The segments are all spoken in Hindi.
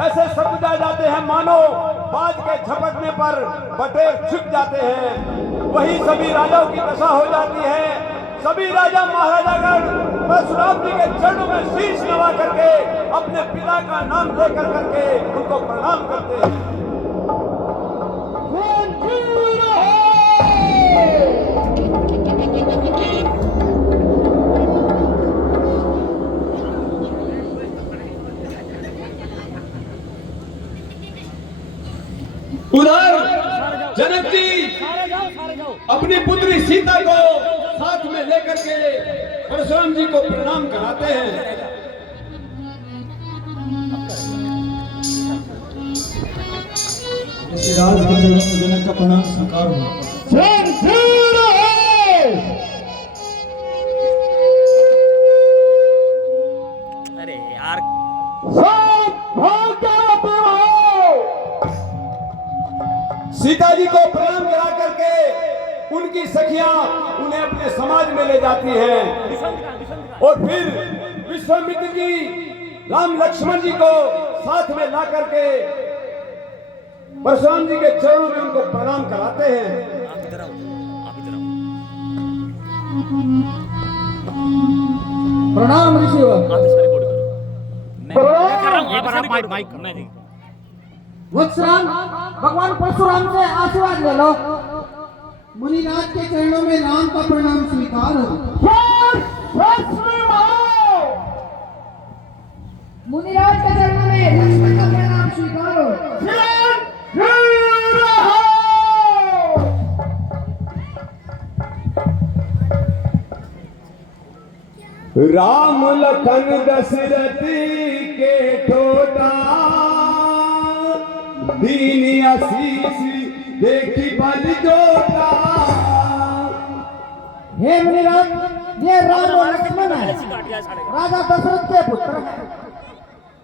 ऐसे शब्द आ जाते हैं मानो बाज के झपटने पर बटेर छिप जाते हैं। वही सभी राजाओं की दशा हो जाती है। सभी राजा महाराजागण परशुराम जी के चरणों में शीश नवा करके अपने पिता का नाम लेकर करके उनको प्रणाम करते हैं। उधर जनक जी अपनी पुत्री सीता को साथ में लेकर के परशुराम जी को प्रणाम कराते हैं। राज के चरणों में जनक का प्रणाम स्वीकार हो। अरे यार सीता जी को प्रणाम करा करके उनकी सखियां उन्हें अपने समाज में ले जाती हैं और फिर विश्वामित्र जी राम लक्ष्मण जी को साथ में ला करके परशुराम जी के चरणों में उनको प्रणाम कराते हैं। आप इधर आओ, आप इधर आओ। प्रणाम ऋषि। आप इसको रिकॉर्ड करो। मैं कर रहा हूँ, आप इसको रिकॉर्ड माइक मैं नहीं। वत्सराम, भगवान परशुराम से आशीर्वाद ले लो। मुनिराज के चरणों में राम का प्रणाम स्वीकार हो। मुनिराज के चरणों में लक्ष्मण का प्रणाम स्वीकार हो। राम लखन दशरथ के ठोटा दीन आशीष देखी बल जोटा। हे मुनिराज, ये राम और लक्ष्मण है, राजा दशरथ के पुत्र हैं।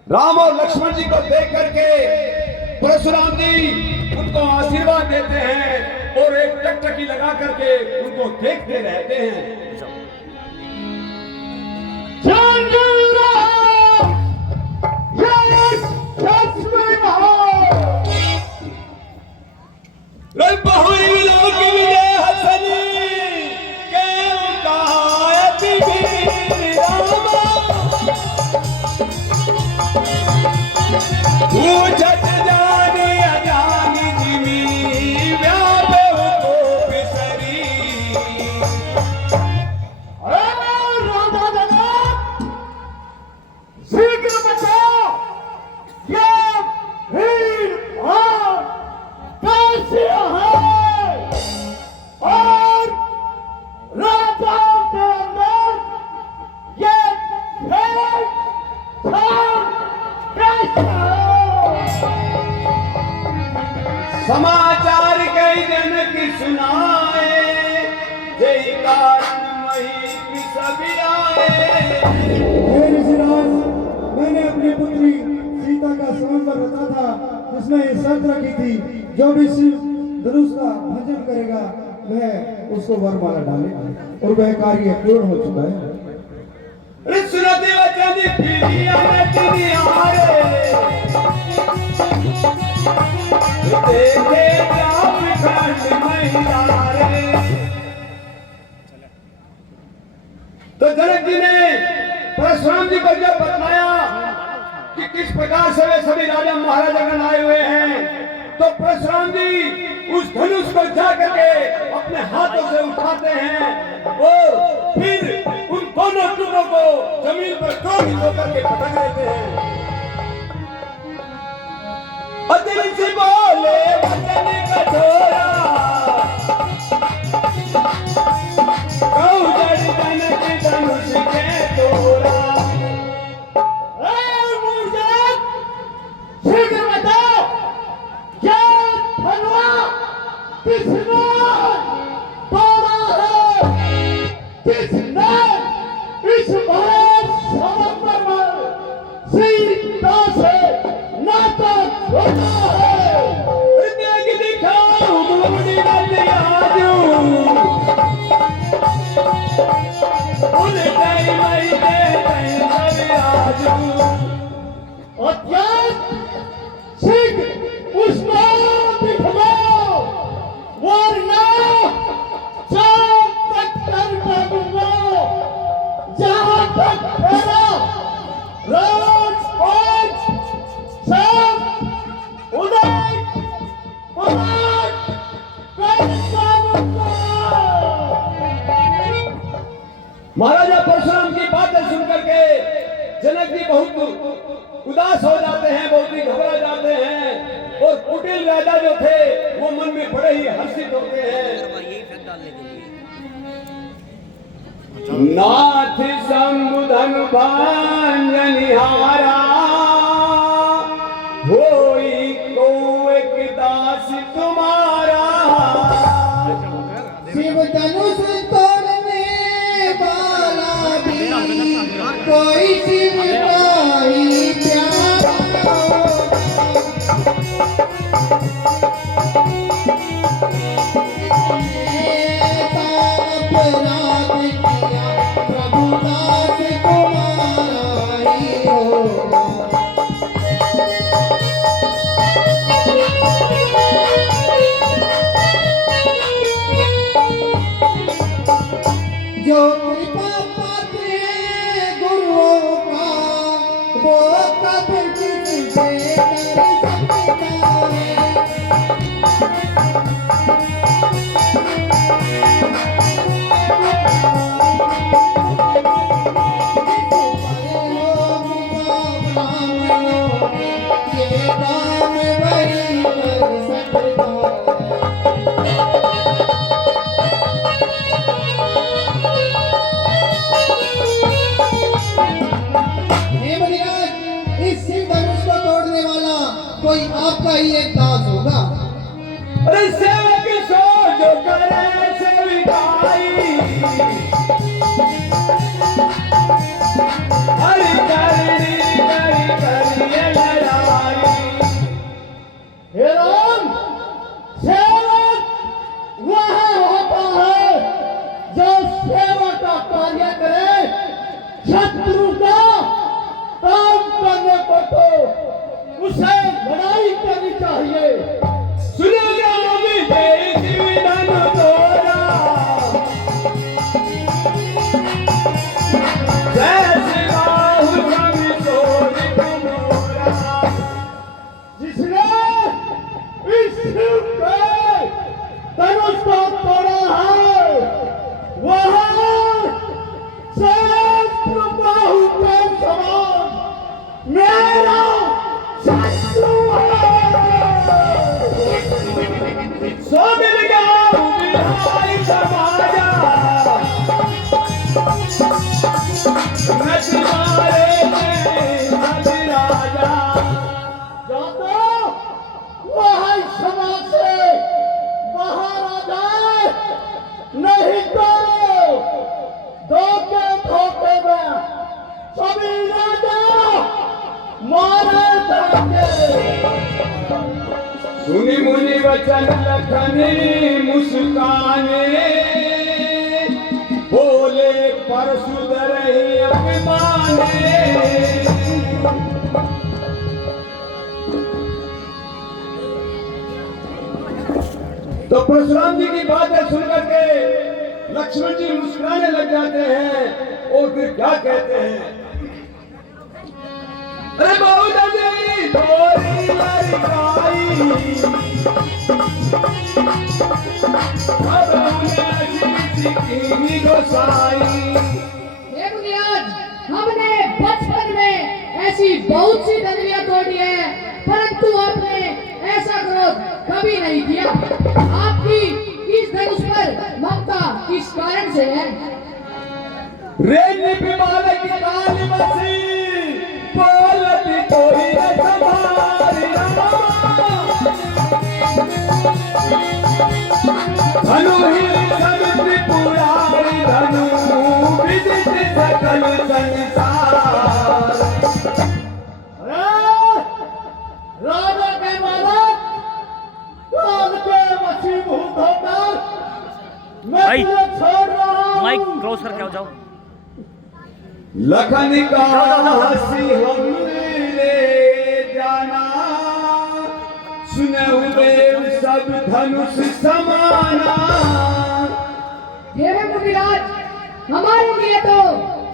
राम और लक्ष्मण जी को देख करके परशुराम जी उनको आशीर्वाद देते हैं और एक टकटकी लगा करके उनको देखते रहते हैं। समाचार कई जनक सुनाए, जय कारण मही सभी आए। हे ऋषिराज, मैंने अपनी पुत्री सीता का स्वयंवर रचा था, जिसमें ये शर्त रखी थी जो भी शिव धनुष का भजन करेगा वह उसको वरमाला डालेगा, और वह कार्य पूर्ण हो चुका है। सुनते वचन फिरिया नचनी आए, देखे जाप खंड महिलारे। तो जनक जी ने परशुराम जी को जब बताया कि किस प्रकार से वे सभी राजा महाराजागण आए हुए हैं, तो परशुराम जी उस धनुष को जाकर के अपने हाथों से उठाते हैं और फिर उन दोनों टुकड़ों को जमीन पर क्रोधित होकर के पटक देते हैं। दिल से बोले वचन कठोरा, कहूँ जड़ जनक धनुष के तोड़ा। शीघ्र बताओ, क्या धनुआ किसने तोड़ा है? किसने इस भरे समुद्र में सीता से नाता छोड़ा है? देख दिखाओ मुड़ी आजू, उल्टाई मई दे आजू। और क्या सिख उसको दिखलाओ, वरना चांद तक कर डालूंगा। जहां तक मेरा राजपाट सब उदय पराग कर डालूंगा। महाराजा परशुराम की बातें सुनकर के जनक जी बहुत उदास हो जाते हैं, बहुत ही घबरा जाते हैं, और कुटिल राजा जो थे वो मन में बड़े ही हर्षित होते हैं। नाथ संबुधन भांजनिहारा होई को एक दास तुम्हारा। शिव धनुष तोड़ने वाला भी कोई शिव का ही प्यारा। अपराध किया प्रभु दास तुम्हारा ही होगा। जो कृपा पाते हैं गुरुओं का, वो कभी किससे डर सकता है। ये काम वही कर सकता है। हे मुनिराज, इस शिव धनुष को तोड़ने वाला कोई आपका ही एक दास होगा। अरे सेवक सो जो करे सेविकाई, हरि करनी करी करिए लड़ाई। हे राम, सेवक वह होता है जो सेवा का कार्य करे, शत्रु का काम करने को तो उसे लड़ाई करनी चाहिए। सुनो गावी जय शिवधन तोरा, जय शिवाहु कवि सोनि तुमोरा। जिसने इस शिव के धनुष को तोड़ा है, वह सहस्त्र बाहु के समान मेरा शत्रु है। सो मिल गाँव बिहाई समाजा, मैं तुम्हारे में राजा। या तो वह समाज से बाहर आ जाए, नहीं तो धोखे धोखे में सभी राजा मारे जाएंगे। सुनि मुनि वचन लखनी मुस्काने, बोले परशुधर ही अभिमाने। तो परशुराम जी की बातें सुनकर के लक्ष्मण जी मुस्कुराने लग जाते हैं और फिर क्या कहते हैं। अरे बहुदादी थोड़ी लड़काई, अब उन्हें गोसाई। हे मुनिराज, हमने बचपन में ऐसी बहुत सी दंडियां तोड़ी है, परंतु आपने ऐसा क्रोध कभी नहीं किया। आपकी इस धनुष पर ममता किस कारण से है? रेनी बिमार की काली बसी, बोलती कोई न संभारी रामा। धनु ही समुद्री पुरारी, धनु विदित सकल संसार। राजा के मालक काल के वशीभूत होकर मैं भाई, तुम्हें छोड़ रहा हूं। माइक क्लोज करके आओ, जाओ। लखन का हसी हमने जाना, सुनहु देव सब धनुष समाना। हे मुनिराज, हमारे लिए तो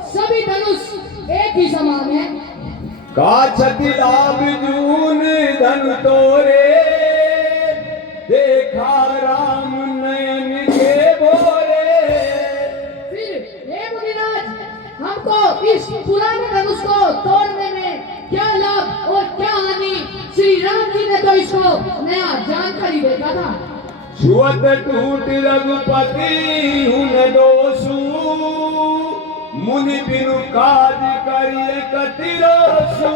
सभी धनुष एक ही समान है। काछति लाभ जून धनु तोरे, देखा राम नयन के बोरे। फिर हे मुनिराज, हमको इस पुराने धनुष को तोड़ने में क्या लाभ और क्या हानि? श्री राम जी ने तो इसको नया जानकारी देखा था। छुअत टूट रघुपति हुन दोषु, मुनि बिनु काज करिए कतिरोसु।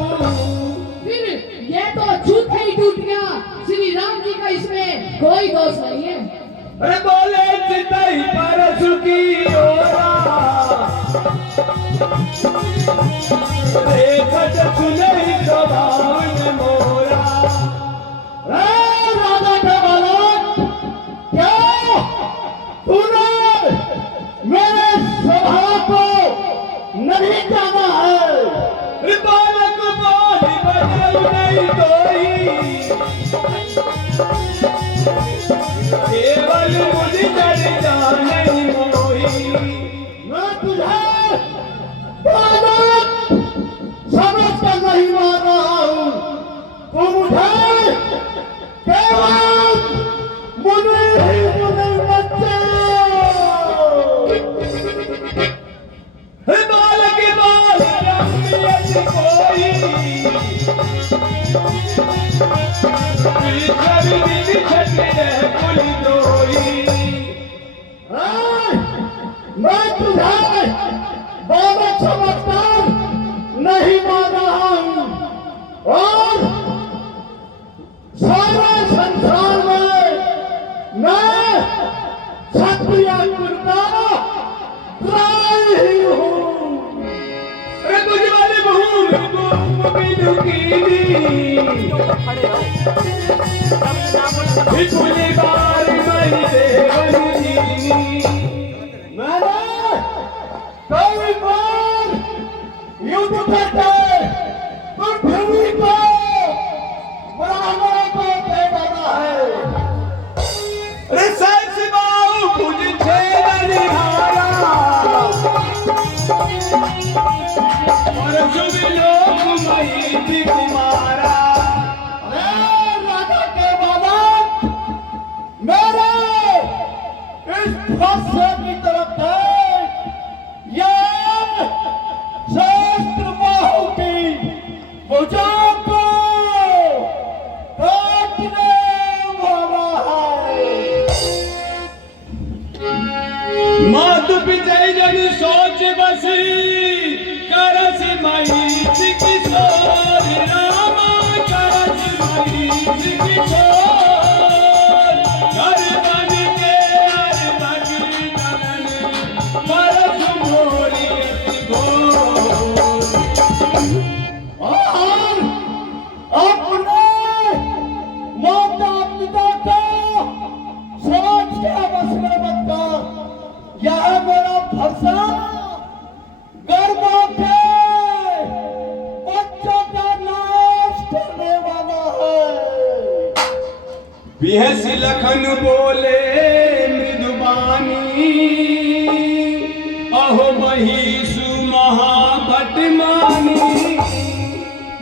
फिर ये तो झूठ ही टूट गया, श्री राम जी का इसमें कोई दोष नहीं है। अरे बोले चितई परसु की ओरा, देखत सुनहि स्वभाव में मोरा। राजा के बालक, क्या तूने मेरे स्वभाव को नहीं जाना है? बालक बोली बदल नहीं कोई, केवल मुझ जड़ जाने मोही। मैं तुझे बालक समझ कर नहीं मार रहा हूँ। तू मुझे केवल मुनि ही मुनि बच्चे। बालक बाल रंगियत कोई, छवि बिछत रह कुल दोई। मैं तुझे बालक समझकर नहीं मार रहा हूँ, और सारे संसार में मैं क्षत्रिय कुल का त्राई ही हूँ। अरे तुझ वाले भूल बिनु कीनी, खड़े रहो। तब ये नाम बोला। विपुली बार मई देवन दीनी। मैंने कई बार युद्ध करके पृथ्वी को ब्राह्मणों को दे डाला है। अरे सच बाऊ भुज छेद निहारा, और शुभ लोक मई थी तुम्हारा। राजा के बालक, मेरे इस फरसे की तरफ देख, ये शस्त्र बाहु की भुजाओं को काटने वाला है। मातु पितई जन सोच बसी, करस मई थी किशोर रामा, करस मई थी किशोर। घर बन के हर भगरी जनन, परसु मोरी घोर। और अपने माता पिता को सोच के बस में मत कर। यह मेरा फरसा गर्भों के बच्चों का नाश करने वाला है। बिहसी लखन बोले मृदुबानी, अहो महिषु महाभट मानी।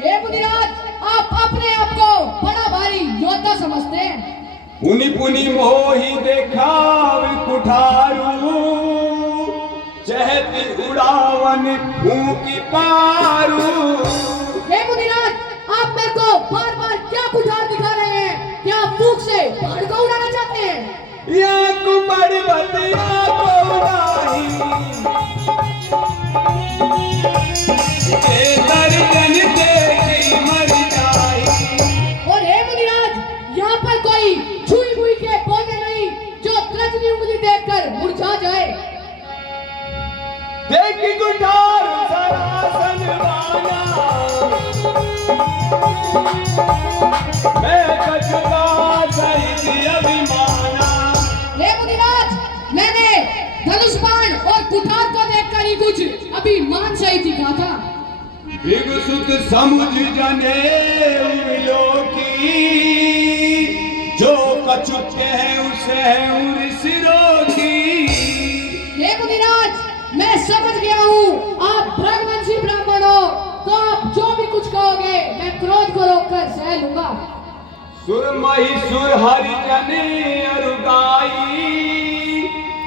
हे मुनिराज, आप अपने आप को बड़ा भारी योद्धा समझते हैं। पुनि पुनि मोहि देखाव कुठारू, चहति उड़ावन फूकी पारू। हे मुनिराज, आप मेरे को बार बार क्या कुठार दिखा रहे हैं? क्या आप फूंक से पहाड़ को उड़ाना चाहते हैं? या कुमड़ बतिया को उड़ाही, के दर्जन देखी मर जाई। और हे मुनिराज, यहाँ पर कोई छुई मुई के पौधे नहीं जो त्रजनी उंगली देखकर मुरझा जाए। देखी कुठार सरासन वाला, मैं कछुआ सहित अभिमाना। हे मुनिराज, मैंने धनुष बाण और कुठार को देखकर ही कुछ अभिमान सहित ही कहा था। विगुसुत समुझ जने विलोकी, क्रोध को रोककर सह लूंगा। सुरमई सुर हरिजन अरुगाई,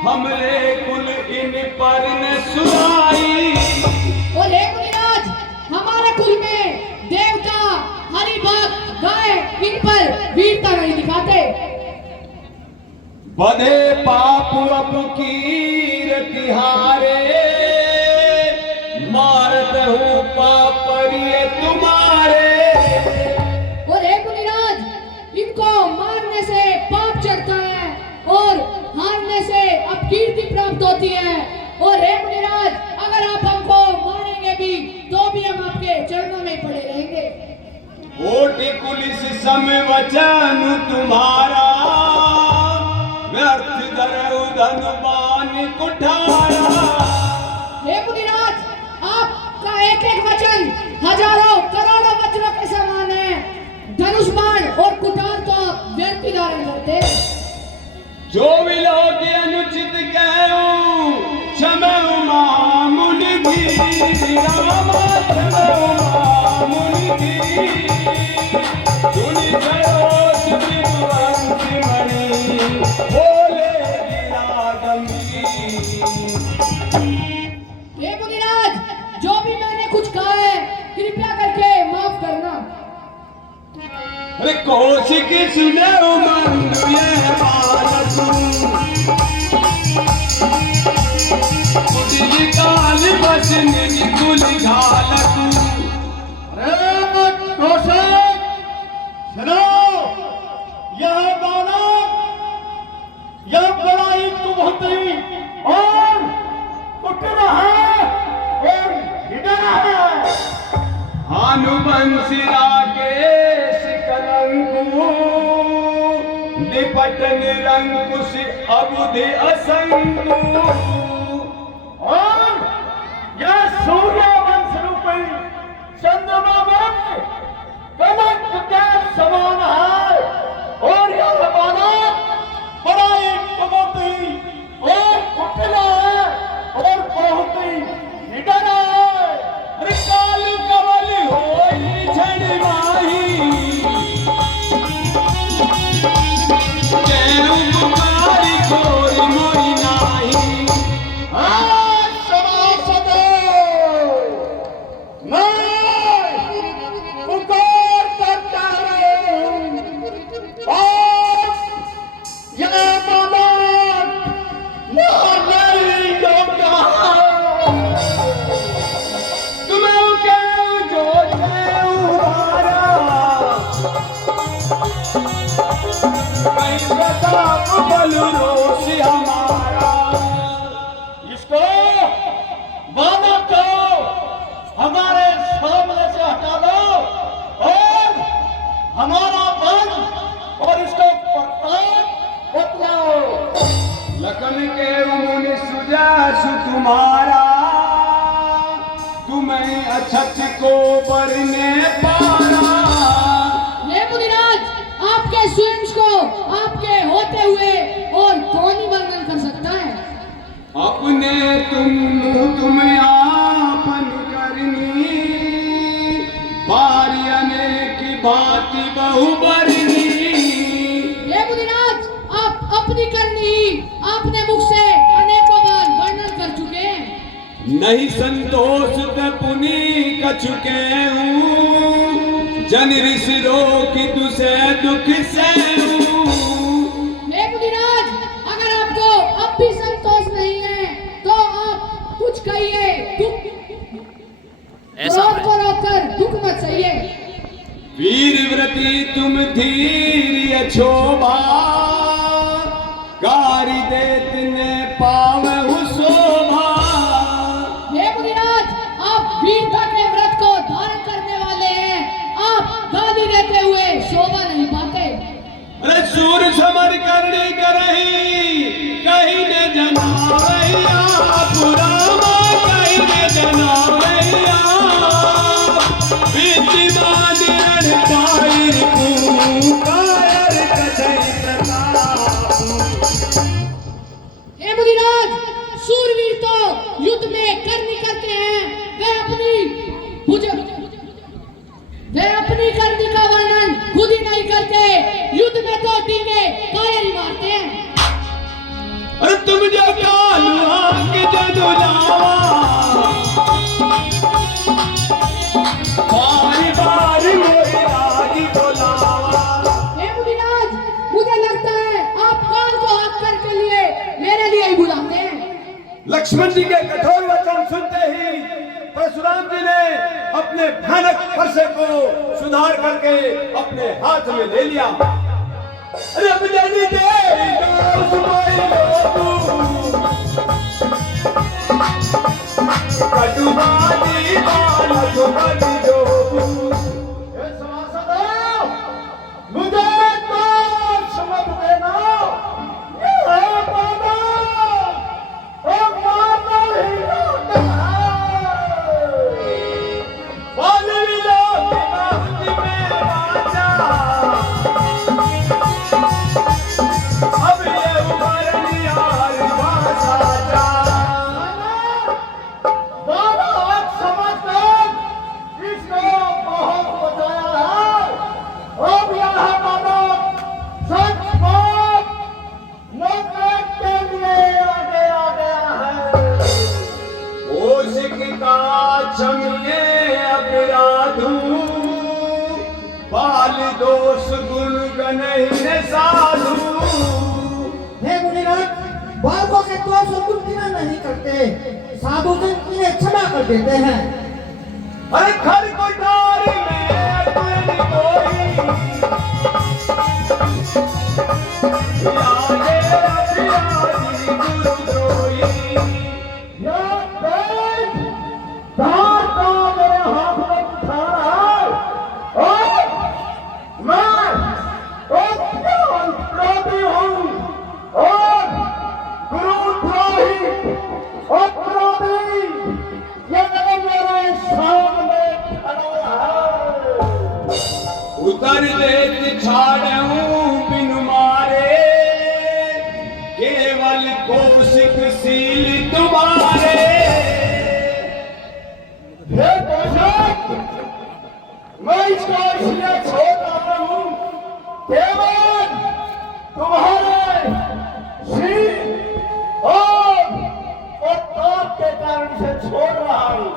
हमरे कुल इन पर न सुनाई। और हे मुनिराज, हमारे कुल में देवता हरि भक्त गाय इन पर वीरता नहीं दिखाते। बधे पाप अपकीर तिहारे, मारत हूँ पापरिय तुम्हारे। और हे मुनिराज, इनको मारने से पाप चढ़ता है और हारने से अपकीर्ति प्राप्त होती है। और हे मुनिराज, अगर आप हमको मारेंगे भी तो भी हम आपके चरणों में पड़े रहेंगे। कोटि पुलिस सम वचन तुम्हारा, व्यर्थ धरऊ धन बान कुठारा। हे मुनिराज, आपका एक एक वचन हजारों करोड़ों वज्रों के समान है। धनुष बाण और कुठार तो आप व्यर्थ ही धारण करते हैं। जो भी लोग अनुचित कहूं, क्षमऊ मामुनि की। राम क्षमऊ मामुनि की, सुनि सरोज विद्वंसी मणि, बोले गिरा गंगी। हे मुनिराज, जो भी मैंने कुछ कहा है कृपया करके माफ करना। अरे कौशिक सुने मंदु ये बालक, कुटिल काल बचन निकुल घालक। अरे कौशिक सुनो, यह बालक, यह बड़ा ही कुमंत्री और कुटिल है और निडर है। भानुवंशी राकेश कलंकु, निपट निरंकुश अबुधि असंकु। और यह सूर्य वंश रूपी चंद्रमा में कनक के समान है। और यह बालक बड़ा ही कुमंत्री और कुटिल है और बहुत ही निडर है। काल कवल होई छड़ माही, केहू पुकारी कोई मोई नाही। सभासदो, मैं पुकार करता हूँ और यह बालक नहीं योग्य है। तुम्हें क्यों जो उबारा, कहीं प्रताप बलु रोषि हमारा। इसको बालक को हमारे सामने से हटा दो और हमारा बल और इसको प्रताप बतलाओ। लखन के मुनि सुजासु तुम्हारा, तुम्हें अछत को बरने पारा। हे मुनिराज, आपके स्वयं को आपके होते हुए और कौन ही वर्णन कर सकता है। अपने तुम आपन करनी, बारी अनेक भांति बहुबरनी। हे मुनिराज, आप अपनी करनी आपने मुख से अनेकों बार वर्णन कर चुके हैं। नहीं संतोष ते पुनि कछुके हूँ, जन ऋषि रोग दुसे दुख से। हे मुनिराज, अगर आपको अब भी संतोष नहीं है तो आप कुछ कहिए। क्रोध को रोककर दुख मत सहिए। वीरव्रती तुम धीर शोभा, गारी देत ने पावहु शोभा। हे मुनिराज, आप वीरता के व्रत को धारण करने वाले हैं, आप गाली देते हुए शोभा नहीं पाते। अरे सूर समर करनी करही, कहीं न जनावैया पुरामा, कहीं न जनावैया। विद्यमान रण पायर कायर कथई प्रताप। हे मुनिराज, सूरवीर तो युद्ध में करनी करते हैं, वे अपनी चोटी के कायल मारते हैं। अरे तुम जो कालुआ के जो जावा बारी बारी मोरी राजी बोलावा। हे मुनिराज, मुझे लगता है आप कान को आकर के लिए मेरे लिए ही बुलाते हैं। लक्ष्मण जी के कठोर वचन सुनते ही परशुराम जी ने अपने भयानक फरसे को सुधार करके अपने हाथ में ले लिया। अरे अब जानी तेरी दास माई लोगू कटुबादी बालक कटु जोगू। हे सभासदों, मुझे तो समझ देना ये है बाबा और मारना ही होता है। बालवी लोग की बाहुति में बाजा अब ये उमर यार भाषा जा। बाबा आप समझकर इसको बहुत बचाया है। अब यह बाबा सच बात नौकरी के लिए आगे आ गया है। ओ शिका क्षमिए अपराधू बाल दोष गुण गण साधु। हे मुनिराज, बालकों के दोष और गुण गिना नहीं करते, साधु जन इन्हें क्षमा कर देते हैं। अरे खर कोठारी में कोई कोई यारे अभियाजी गुरुद्रोही। या बैठ धार का मेरे हाथ में उठा रहा है और मैं अपराधी हूँ और गुरुद्रोही अपराधी ये मेरे सामने खड़ा है। उतर देत छाड़ूं बिन मारे केवल कौशिक सील तुम्हारे। हे कौशिक, मैं इसको इसलिए छोड़ रहा हूँ केवल तुम्हारे शील और ताप के कारण से छोड़ रहा हूँ।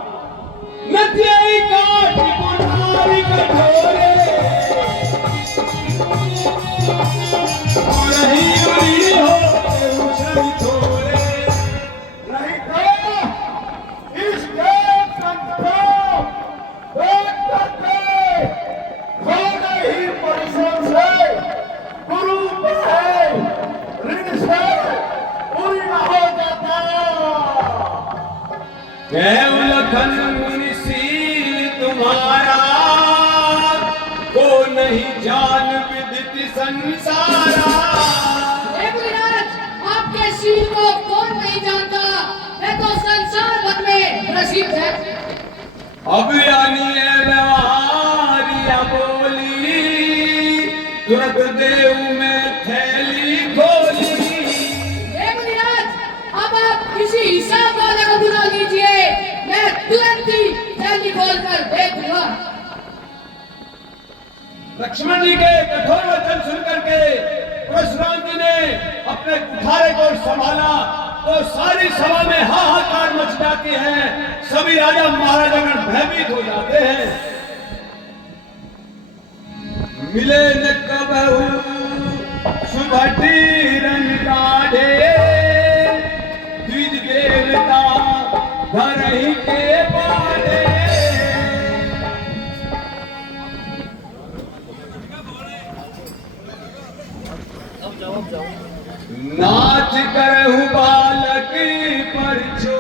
नदियाई काट कुठारी कठोरे उड़ी उड़ी हो उछल थोड़े। नहीं तो इस देव कंठों देख करके थोड़े ही परिश्रम से गुरु है ऋण से पूरी न हो जाता। लखन मुनिशील तुम्हारा को नहीं जान विदित संसारा। हे मुनिराज, आपके शील को कौन नहीं जानता, मैं तो संसार भर में प्रसिद्ध है। अब यानी व्यवहारिया बोली तुरंत देव में थैली खोली। हे मुनिराज, अब आप किसी हिसाब वाले को बुला लीजिए, मैं तुरंत ही थैली खोलकर दे दूंगा। लक्ष्मण जी के कठोर वचन सुन करके परशुराम जी ने अपने कुठारे को संभाला तो सारी सभा में हाहाकार मच जाती है। सभी राजा महाराजागण भयभीत हो जाते हैं। मिले न कबहू सुभटी रन काढ़े द्विज देवता धरही के बाढ़े। नाच करहु बालक पर छो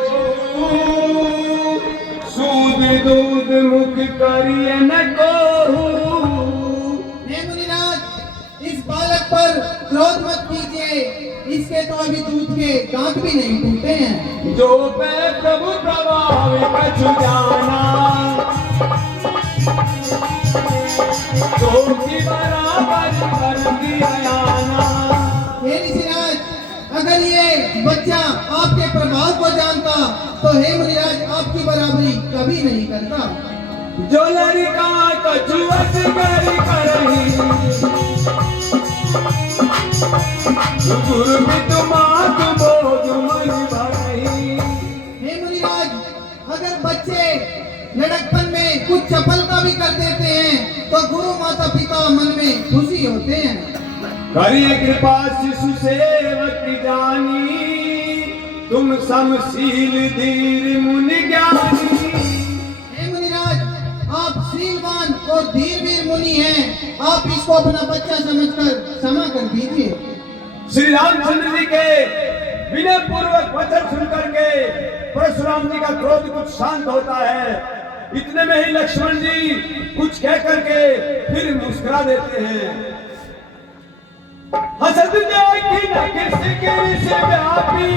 सूद दूध मुख करिए न कोहू। हे मुनिराज, इस बालक पर क्रोध मत कीजिए, इसके तो अभी दूध के दांत भी नहीं टूटे हैं। जो पे प्रभु प्रभाव कछु जाना तो की बराबर कर दिया आना। हे ऋषिराज, अगर ये बच्चा आपके प्रभाव को जानता तो हे मुनिराज आपकी बराबरी कभी नहीं करता। जो लड़का कछु अजगर करही गुरमित मात बोध मन भाई। हे मुनिराज, अगर बच्चे लड़कपन में कुछ चपलता भी कर देते हैं तो गुरु माता पिता मन में खुशी होते हैं। करिए कृपा शिशु सेवक जानी, तुम समशील धीर मुनि ज्ञानी। हे मुनिराज, आप शीलवान और धीरवीर मुनि हैं, आप इसको अपना बच्चा समझकर क्षमा कर दीजिए। श्री रामचंद्र जी के विनय पूर्वक वचन सुनकर के परशुराम जी का क्रोध कुछ शांत होता है। इतने में ही लक्ष्मण जी कुछ कह करके फिर मुस्कुरा देते हैं। हसद देखी न किसी के से व्यापी,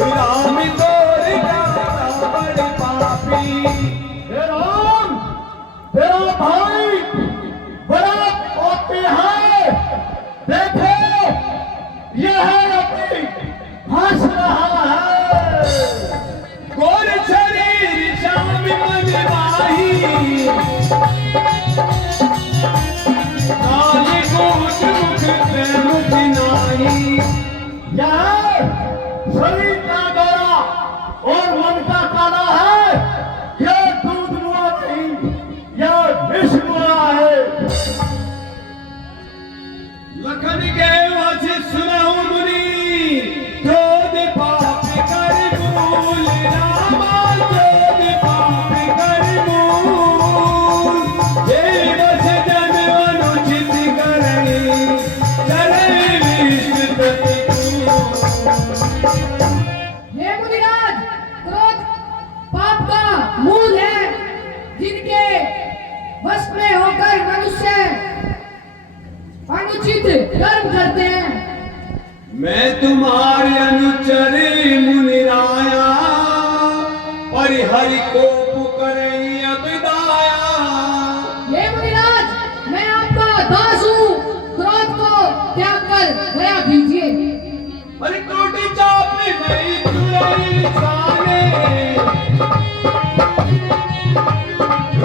राम तोर जाता बड़ पापी। हे राम, तेरा भाई बड़ा पापी है। देखो यह अपनी हंस रहा है। गोर शरीर श्याम मन माही, काली कोट मुख प्रेम दिनाही। यह शरीर का गोरा और मन का काला है। यह दूध मुआ नहीं, यह विष मुआ है। लखन के वचन सुनहु मुनि, क्रोध पाप कर मूल। रामा क्रोध पाप कर मूल, ये वच जन अनुचित करई, चले विष्णु प्रतिकूल। हे मुनिराज, क्रोध पाप का मूल है, जिनके वश में होकर मनुष्य अनुचित कर्म करते हैं। मैं तुम्हारे अनुचर मुनिराया, परिहरि को पुकरई अब दाया। हे मुनिराज, मैं आपका दास हूँ, क्रोध को त्याग कर दया कीजिए। अरे टूटी चापी नहीं तुरई साने,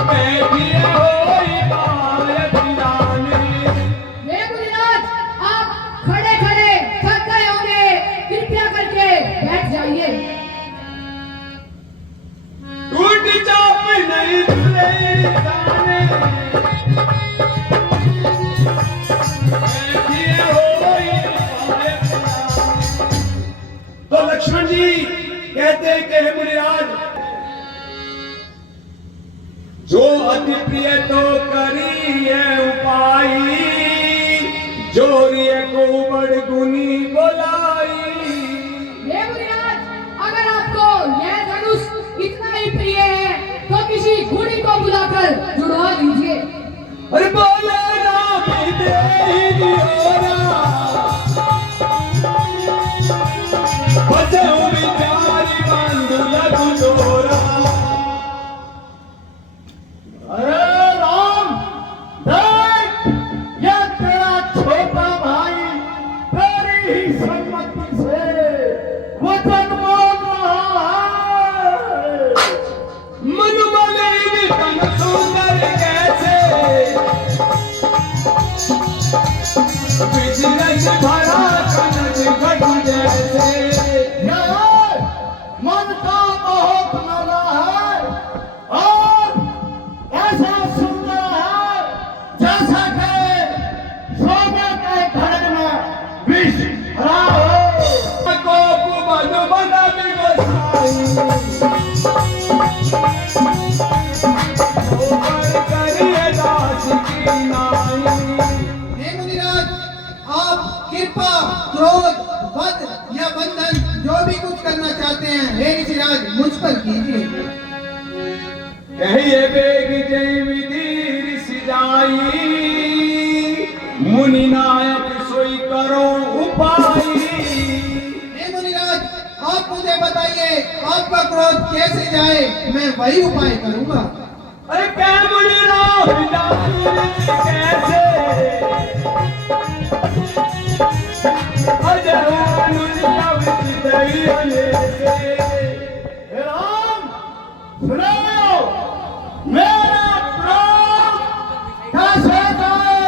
बैठिए होई बात जाने। हे मुनिराज, आप खड़े खड़े थक गए होंगे, कृपया करके बैठ जाइए। टूटी चापी नहीं तुरई साने, बैठिए होई बात जाने। तो लक्ष्मण जी कहते हैं कि हे मुनिराज, जो अति प्रिय तो करिए उपाय, जोरिए को बड़ गुनी बोलाई। हे मुनिराज, अगर आपको यह धनुष इतना ही प्रिय है तो किसी घोड़ी को बुलाकर जुड़वा लीजिए। अरे बोले राम देहि दियोरा, बचऊ विचारी बंधु लघु डोरा। अरे राम, देख यह तेरा छोटा भाई तेरी ही सम्मति से वचन बोल रहा है। मन मलिन तन सुंदर कैसे, बिजनस भरा कनक घट जैसे। मन का बहुत मला है और ऐसा सुंदर है जैसा कि सोने के घड़े में विष भरा हो। को कुबन बना भी गोसाई, ऊपर करिए दास की नाई। हे मुनिराज, आप कृपा, क्रोध, वध या बंधन जो भी कुछ करना चाहते हैं, हे ऋषिराज मुझ पर कीजिए। कहिए बेग जय विधि सिजाई, मुनि नायक सोई करो उपाय। हे मुनिराज, आप मुझे बताइए आपका क्रोध कैसे जाए, मैं वही उपाय करूंगा। अरे क्या मुनि राम कैसे, अजय अनुज कवित दई से। हे राम सुनो, मेरा क्रोध कैसे जाए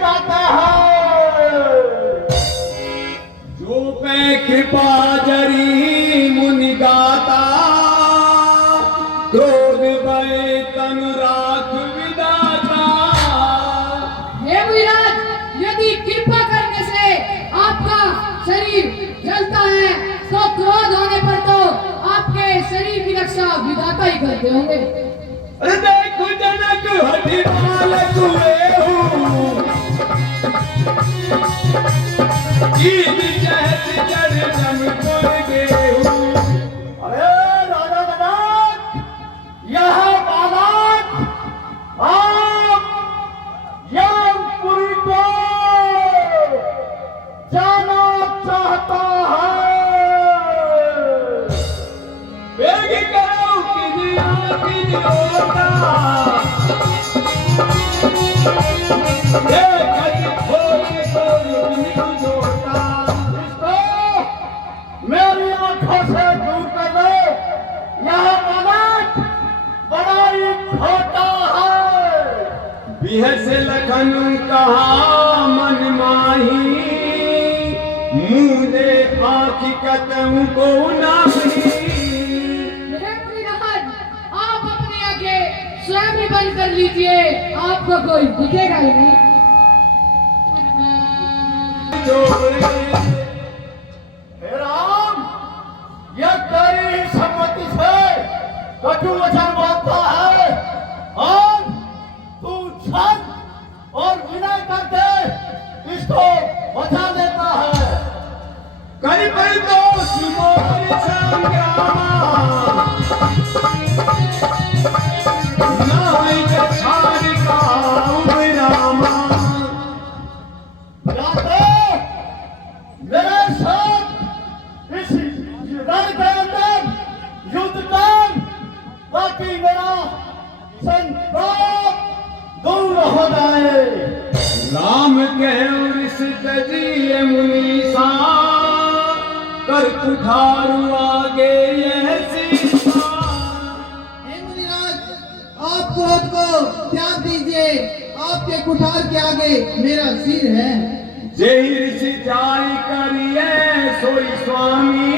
गाता है। जो पे कृपा जरी मुनि गाता, क्रोध भय तनु राख विदाता। हे मुनिराज, यदि कृपा करने से आपका शरीर जलता है तो क्रोध होने पर तो आपके शरीर की रक्षा विधाता ही करते होंगे। अरे देखो जनक हठीमाल कुए हूँ, जीत जहत जड़ जम कर गेहूँ। अरे राजा जनक, यह बालक आप यमपुरी को जाना चाहता है। बेग करो कि होता मेरी आंखों से दूर कर लो, यह बालक बड़ा ही छोटा है। बिहस लखन कहा मन माही, मुंह दे आँखी कतहूँ को नाही। हे मुनिराज, आप अपनी आंखें स्वयं ही बंद कर लीजिए, आपको कोई दिखेगा ही नहीं। हे राम, यह तेरी सम्मति से कटु वचन बोलता है और तू छल और विनय करके इसको बचा देता है। कहीं कहीं तो सुमोर संग्राम नाई जछाड़ का उबरामा। मेरे साथ इस रण के अंदर युद्ध कर, ताकि मेरा संताप दूर हो जाए। राम के उस तजीए मुनीसा, कर कुठारू आगे यह सीसा। हे मुनिराज, आप क्रोध को त्याग दीजिए, आपके कुठार के आगे मेरा सिर है। जेहि ऋषि जाई करिए सोई स्वामी,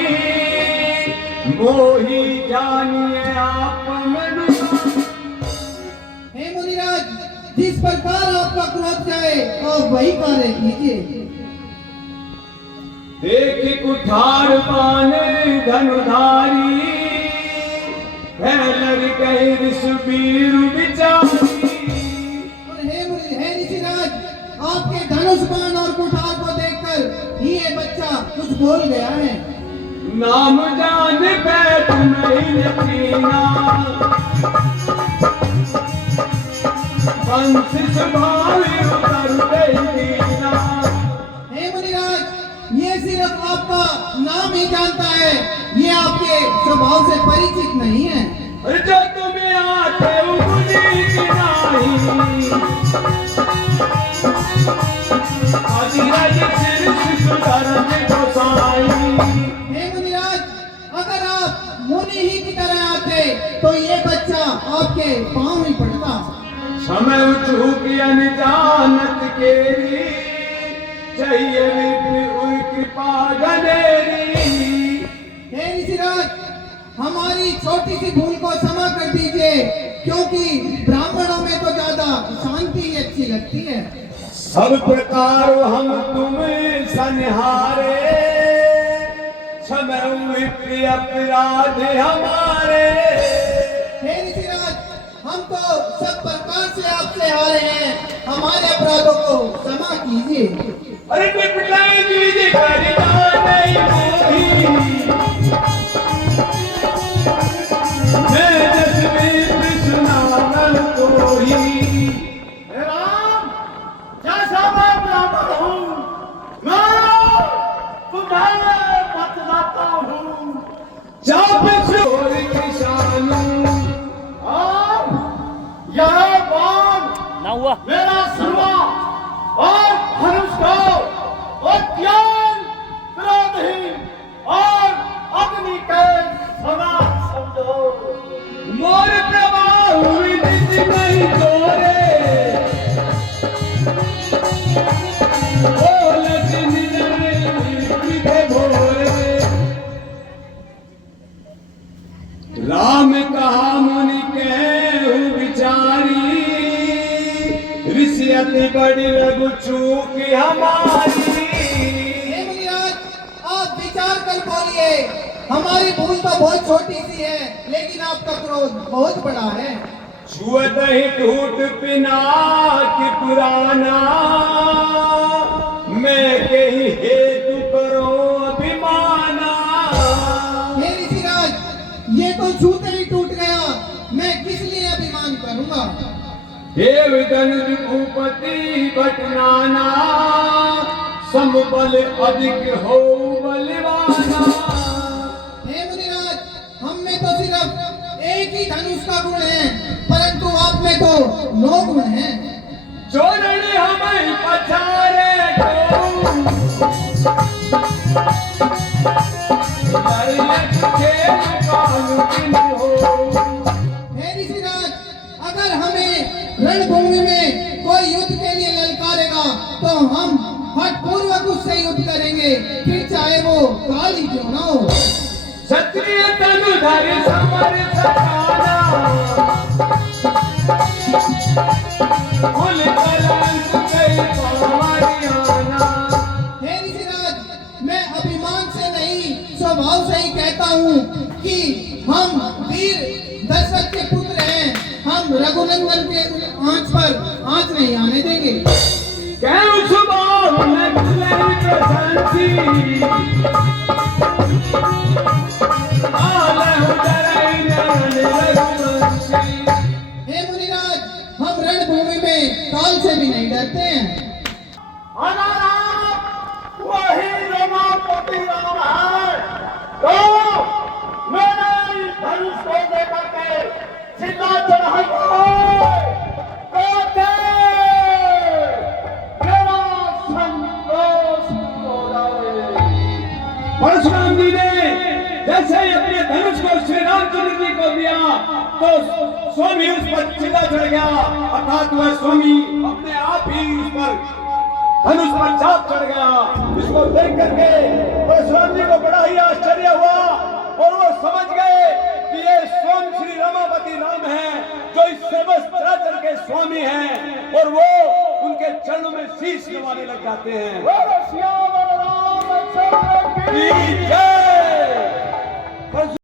मोहि जानिए आप मनुष्य। हे मुनिराज, जिस प्रकार आपका क्रोध जाए आप वही कार्य कीजिए। देख कुठार पाने धनुधारी, फैलर कही ऋषवीर विचारी। और हे ऋषिराज, आपके धनुष बाण और कुठार को देखकर ही ये बच्चा कुछ बोल गया है। नाम जान बैठ नहीं पीना, पंथ संभाली उतर दीना। हे मुनिराज, ये सिर्फ आपका नाम ही जानता है, ये आपके स्वभाव से परिचित नहीं है। जो तुम्हें आते उंगली की नाही, आदिराज सिर सुधरन गोसाई। हे मुनिराज, अगर आप मुनि ही की तरह आते तो ये बच्चा आपके पांव ही पड़ता। समय चूक अनजानत केरी, चाहिए विप्र कृपा गनेरी। हे ऋषिराज, हमारी छोटी सी भूल को क्षमा कर दीजिए, क्योंकि ब्राह्मणों में तो ज्यादा शांति ही अच्छी लगती है। सब प्रकार हम तुम सनिहारे, समय विप्र अपराध हमारे। हे ऋषिराज, हम तो सब प्रकार से आपसे हारे हैं, हमारे अपराधों को क्षमा कीजिए। अरे पिपलाई कीजिए करिना नहीं मोही, मैं जसवीर सुनावन कोही। हे राम, जैसा मैं ब्राह्मण हूँ, मैं तुम्हें बतलाता हूँ। जब चोर किसानू और यह बाण ना हुआ मेरा सर्वा और धनुष को अत्यंत क्रोधहीन और चूक हमारी। हे मुनिराज, आप विचार कर बोलिए। हमारी भूल तो बहुत छोटी सी है, लेकिन आपका क्रोध बहुत बड़ा है। छुअत ही टूट पिनाक पुराना, मैं कही हेतु करो अभिमाना। हे ऋषिराज, ये तो छूते ही टूट गया, मैं किस लिए अभिमान करूंगा। हे विदनुज भूपति बटनाना, समबल अधिक हो बलवाना। हे मुनिराज, हम में तो सिर्फ एक ही धनुष का गुण है, परंतु आप में तो 9 गुण हैं। जो रण हमें पछाड़े को, हे ऋषिराज, अगर हमें रणभूमि में कोई युद्ध के लिए ललकारेगा तो हम हठपूर्वक उससे युद्ध करेंगे, फिर चाहे वो काल ही क्यों ना हो। क्षत्रिय तनुधर समर सकाना, कुल कलंक कई पावरियाना। हे ऋषिराज, मैं अभिमान से नहीं स्वभाव से ही कहता हूँ कि हम वीर दशरथ के पुत्र हैं। हम रघुनंदन के आंच पर आंच नहीं आने देंगे। कैउ सुभाव नखलई प्रशंसी, आलहु डरई नयन रघुवंशी। हे मुनिराज, हम रणभूमि में काल से भी नहीं डरते हैं। अगर आप वही रमापति राम है, तो मेरे इस धनुष को लेकर के सीधा चढ़ाइए, तो मेरा संतोष हो जाए। परशुराम जी ने जैसे ही अपने धनुष को श्री रामचंद्र जी को दिया, तो स्वामी उस पर सीधा चढ़ गया, अर्थात वह स्वामी अपने आप ही उस पर धनुष पर चाप चढ़ गया। इसको देख करके परशुराम जी को बड़ा ही आश्चर्य हुआ और वो समझ गए कि ये स्वयं श्री रमापति राम हैं, जो इस सर्वस्व चराचर के स्वामी हैं, और वो उनके चरणों में शीश नवाने लग जाते हैं।